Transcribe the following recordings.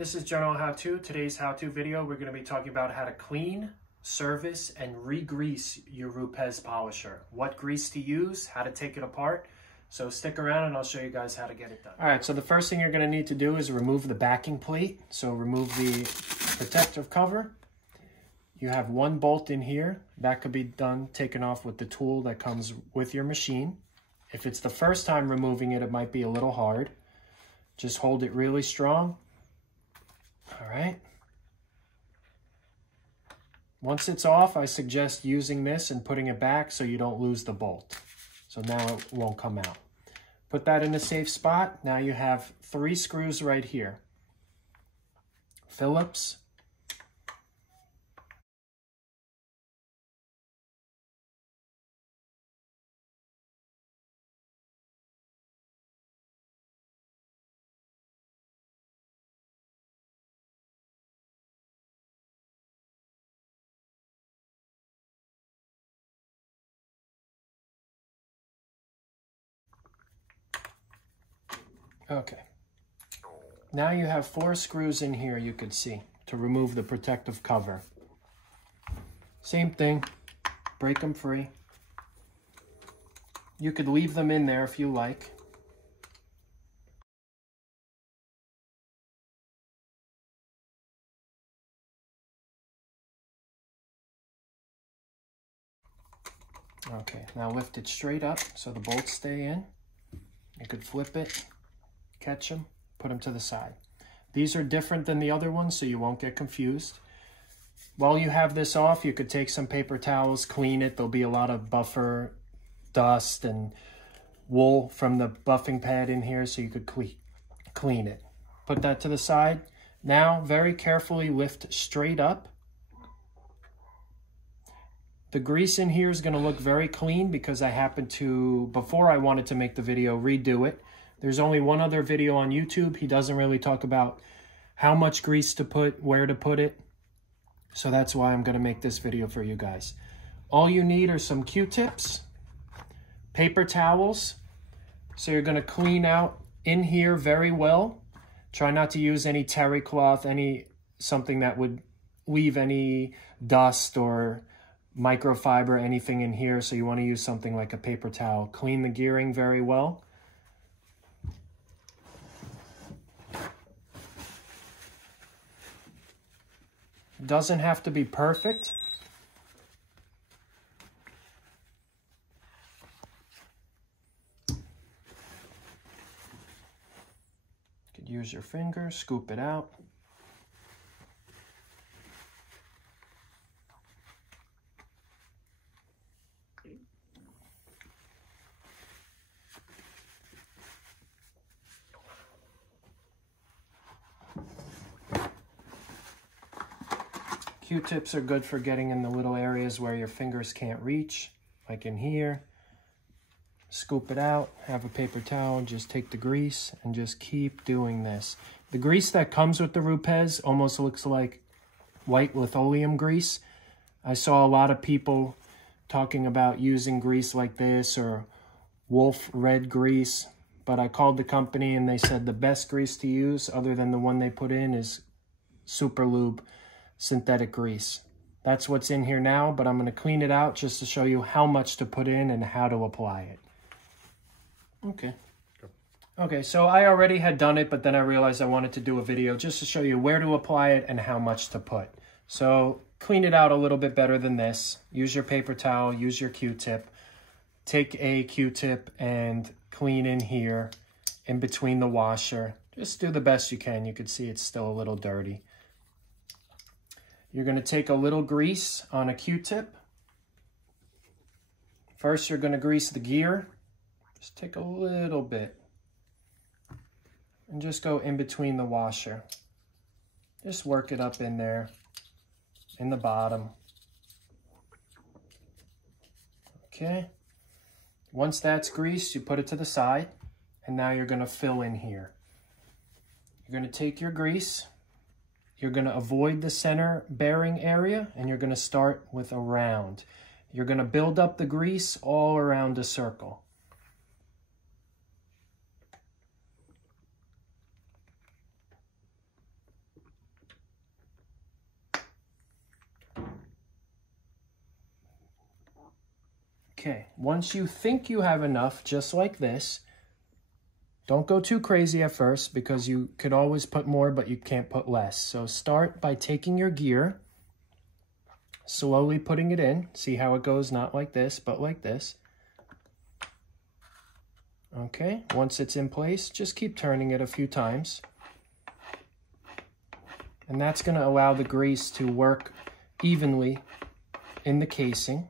This is General How-To. Today's how-to video, we're going to be talking about how to clean, service, and re-grease your Rupes polisher. What grease to use, how to take it apart. So stick around and I'll show you guys how to get it done. All right, so the first thing you're going to need to do is remove the backing plate. So remove the protective cover. You have one bolt in here. That could be done, taken off with the tool that comes with your machine. If it's the first time removing it, it might be a little hard. Just hold it really strong. All right. Once it's off, I suggest using this and putting it back so you don't lose the bolt. So now it won't come out. Put that in a safe spot. Now you have 3 screws right here. Phillips. Okay, now you have 4 screws in here you could see to remove the protective cover. Same thing, break them free. You could leave them in there if you like. Okay, now lift it straight up so the bolts stay in. You could flip it. Catch them, put them to the side. These are different than the other ones, so you won't get confused. While you have this off, you could take some paper towels, clean it. There'll be a lot of buffer dust and wool from the buffing pad in here, so you could clean it. Put that to the side. Now, very carefully lift straight up. The grease in here is going to look very clean because I happened to, before I wanted to make the video, redo it. There's only one other video on YouTube. He doesn't really talk about how much grease to put, where to put it. So that's why I'm going to make this video for you guys. All you need are some Q-tips, paper towels. So you're going to clean out in here very well. Try not to use any terry cloth, something that would leave any dust or microfiber, anything in here. So you want to use something like a paper towel. Clean the gearing very well. Doesn't have to be perfect. You could use your finger, scoop it out. Q-tips are good for getting in the little areas where your fingers can't reach, like in here. Scoop it out, have a paper towel, just take the grease and just keep doing this. The grease that comes with the Rupes almost looks like white linoleum grease. I saw a lot of people talking about using grease like this or wolf red grease, but I called the company and they said the best grease to use other than the one they put in is Super Lube synthetic grease. That's what's in here now, but I'm going to clean it out just to show you how much to put in and how to apply it. Okay, so I already had done it, but then I realized I wanted to do a video just to show you where to apply it and how much to put. So clean it out a little bit better than this. Use your paper towel, use your Q-tip. Take a Q-tip and clean in here in between the washer. Just do the best you can. You can see it's still a little dirty. You're going to take a little grease on a Q-tip. First, you're going to grease the gear. Just take a little bit. And just go in between the washer. Just work it up in there, in the bottom. Okay. Once that's greased, you put it to the side. And now you're going to fill in here. You're going to take your grease. You're going to avoid the center bearing area, and you're going to start with a round. You're going to build up the grease all around a circle. Okay, once you think you have enough, just like this, don't go too crazy at first because you could always put more, but you can't put less. So start by taking your gear, slowly putting it in. See how it goes, not like this, but like this. Okay, once it's in place, just keep turning it a few times. And that's going to allow the grease to work evenly in the casing.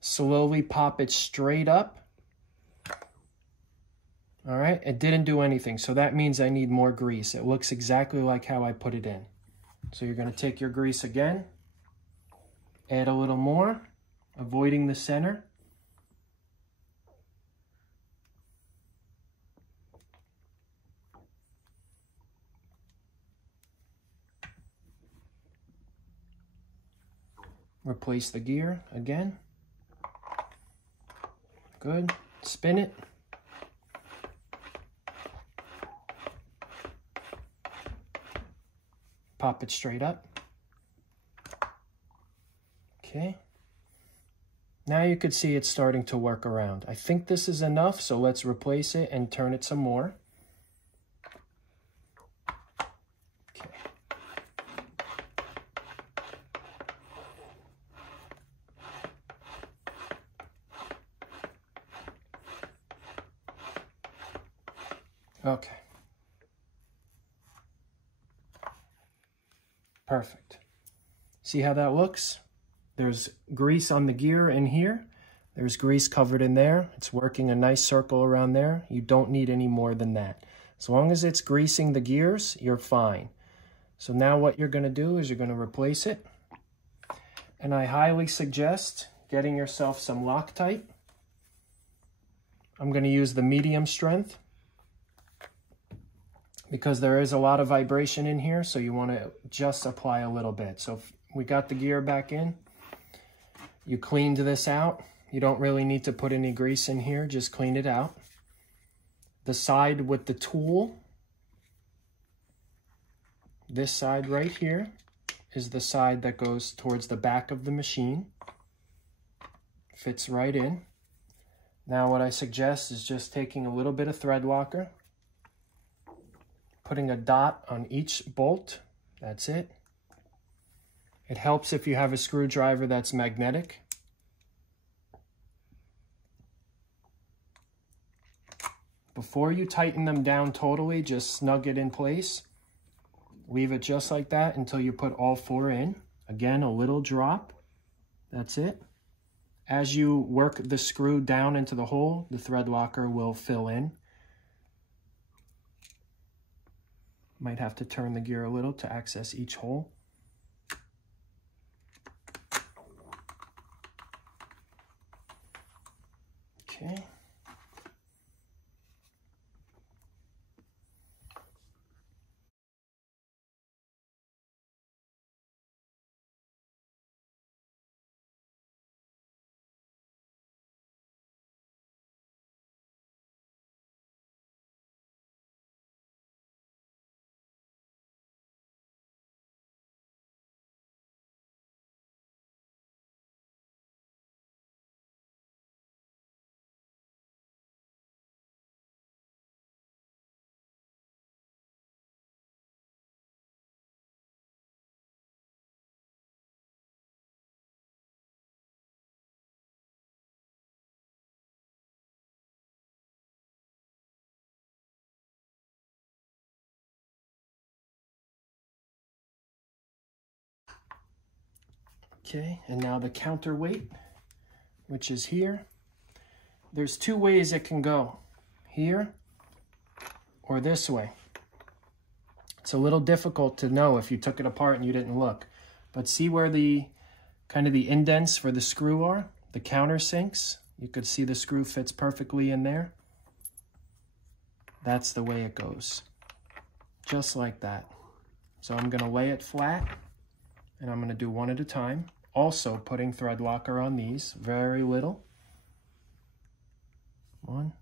Slowly pop it straight up. All right, it didn't do anything, so that means I need more grease. It looks exactly like how I put it in. So you're going to take your grease again, add a little more, avoiding the center. Replace the gear again. Good. Spin it. Pop it straight up. Okay. Now you could see it's starting to work around. I think this is enough, so let's replace it and turn it some more. Okay. Okay. Perfect. See how that looks? There's grease on the gear in here. There's grease covered in there. It's working a nice circle around there. You don't need any more than that. As long as it's greasing the gears, you're fine. So now what you're going to do is you're going to replace it. And I highly suggest getting yourself some Loctite. I'm going to use the medium strength, because there is a lot of vibration in here, so you want to just apply a little bit. So if we got the gear back in, you cleaned this out. You don't really need to put any grease in here, just clean it out. The side with the tool, this side right here, is the side that goes towards the back of the machine. Fits right in. Now what I suggest is just taking a little bit of thread locker, putting a dot on each bolt. That's it. It helps if you have a screwdriver that's magnetic. Before you tighten them down totally, just snug it in place. Leave it just like that until you put all four in. Again, a little drop. That's it. As you work the screw down into the hole, the thread locker will fill in. Might have to turn the gear a little to access each hole. Okay. Okay, and now the counterweight, which is here. There's two ways it can go, here or this way. It's a little difficult to know if you took it apart and you didn't look, but see where the kind of the indents for the screw are, the countersinks. You could see the screw fits perfectly in there. That's the way it goes, just like that. So I'm going to lay it flat, and I'm going to do one at a time. Also putting thread locker on these, very little. One,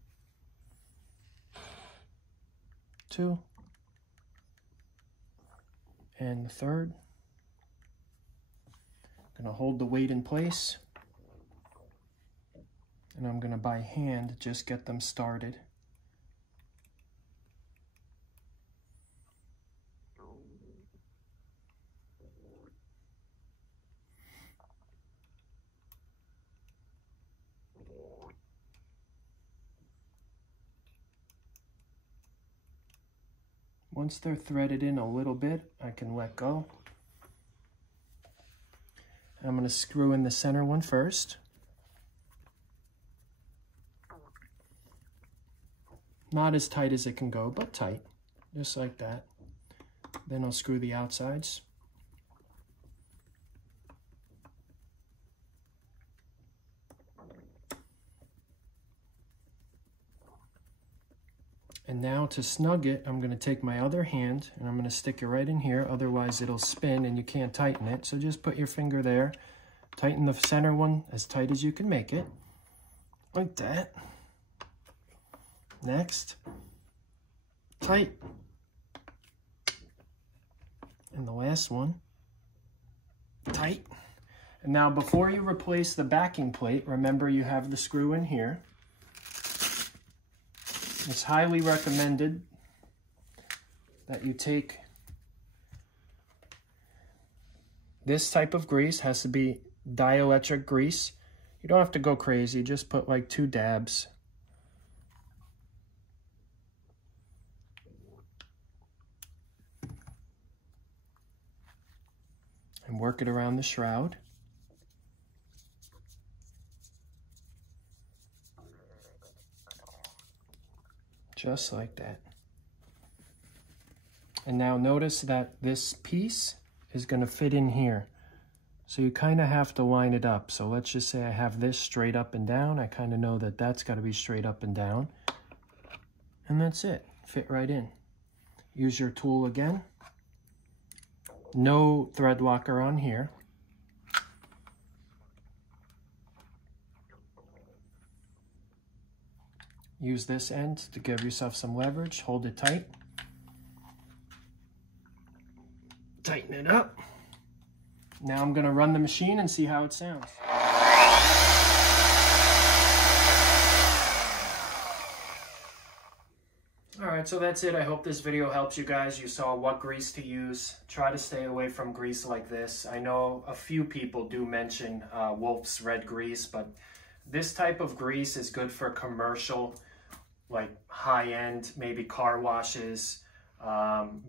two, and the third. I'm going to hold the weight in place. And I'm gonna by hand just get them started. Once they're threaded in a little bit, I can let go. I'm going to screw in the center one first. Not as tight as it can go, but tight, just like that. Then I'll screw the outsides. And now to snug it, I'm going to take my other hand and I'm going to stick it right in here. Otherwise it'll spin and you can't tighten it. So just put your finger there. Tighten the center one as tight as you can make it. Like that. Next. Tight. And the last one. Tight. And now before you replace the backing plate, remember you have the screw in here. It's highly recommended that you take this type of grease. Has to be dielectric grease. You don't have to go crazy, just put like 2 dabs. And work it around the shroud. Just like that. And now notice that this piece is going to fit in here. So you kind of have to line it up. So let's just say I have this straight up and down. I kind of know that that's got to be straight up and down. And that's it. Fit right in. Use your tool again. No thread locker on here. Use this end to give yourself some leverage. Hold it tight. Tighten it up. Now I'm going to run the machine and see how it sounds. Alright, so that's it. I hope this video helps you guys. You saw what grease to use. Try to stay away from grease like this. I know a few people do mention Wolf's red grease, but this type of grease is good for commercial, like high-end, maybe car washes,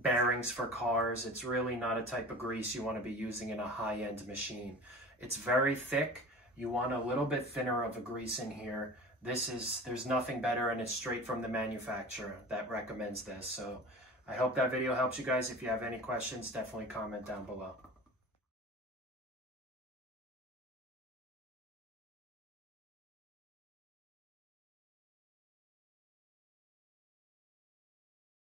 bearings for cars. It's really not a type of grease you want to be using in a high-end machine. It's very thick. You want a little bit thinner of a grease in here. There's nothing better, and it's straight from the manufacturer that recommends this. So I hope that video helps you guys. If you have any questions, definitely comment down below.